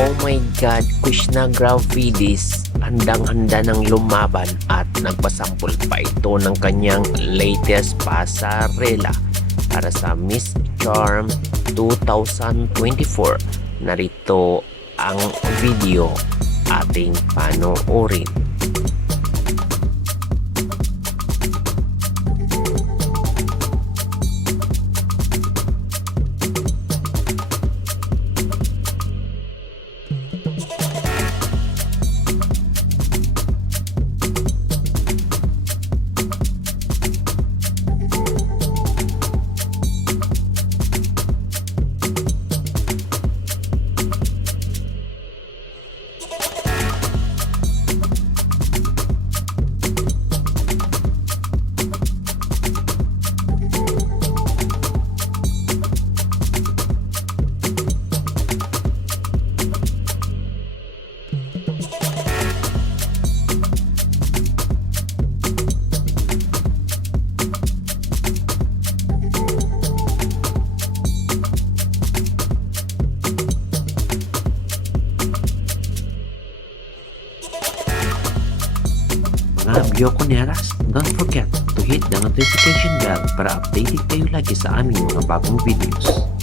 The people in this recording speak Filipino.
Oh my God, Krishna Gravidis handang-handa ng lumaban at nagpasampol pa ito ng kanyang latest pasarela para sa Miss Charm 2024. Narito ang video ating panoorin. Mga Bioconeras, don't forget to hit the notification bell para updated kayo lagi sa aming mga bagong videos.